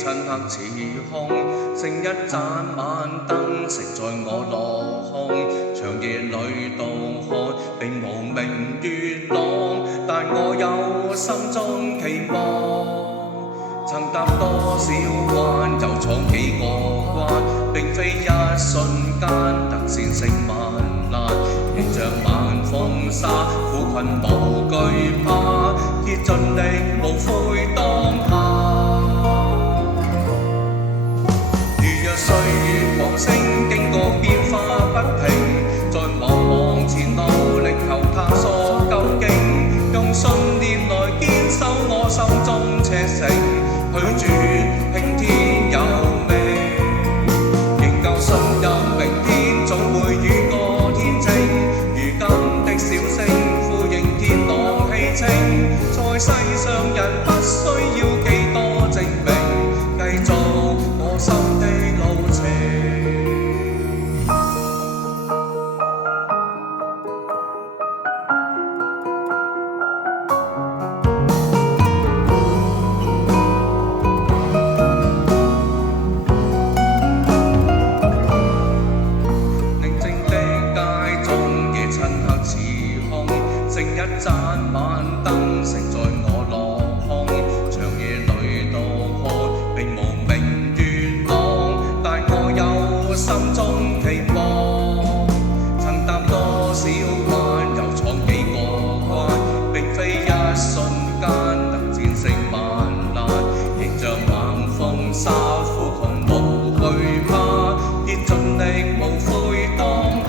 漆黑似空，剩一盞晚燈承載我落空。長夜裏渡看，並無明月朗，但我有心中期望。曾踏多少關，又闖幾個關，並非一瞬間突戰勝萬難。迎着晚風沙，苦困無懼怕，竭盡力無悔當下。如若歲月無聲，經過變化不停，在茫茫前路力求探索究竟，用信念來堅守我心中赤誠，拒絕聽天由命，仍舊信任明天總會與我天晴。如今的小聲呼應天朗氣清，在世上人不需要幾多證明，繼續我心的路程。剩一盞晚燈承載我落空，長夜裏渡看，並無明月朗，但我有心中期望。曾踏多少關，又闖幾個關，並非一瞬間突戰勝萬難。迎着猛風沙，苦困無懼怕，竭盡力無悔當下。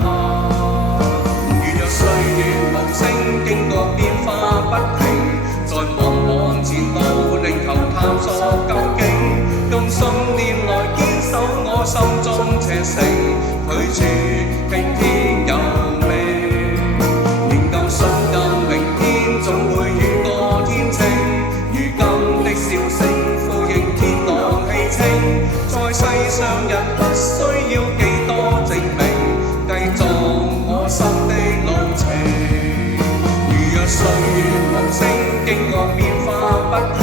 經過變化不停，在茫茫前路力求探索究竟，用信念來堅守我心中赤誠，拒絕聽天由命，仍舊信任明天總會與我天晴。如今的笑聲呼應天朗氣清，在世上人不需要幾多證明，繼續我心的路程。歲月無聲，經過變化不停。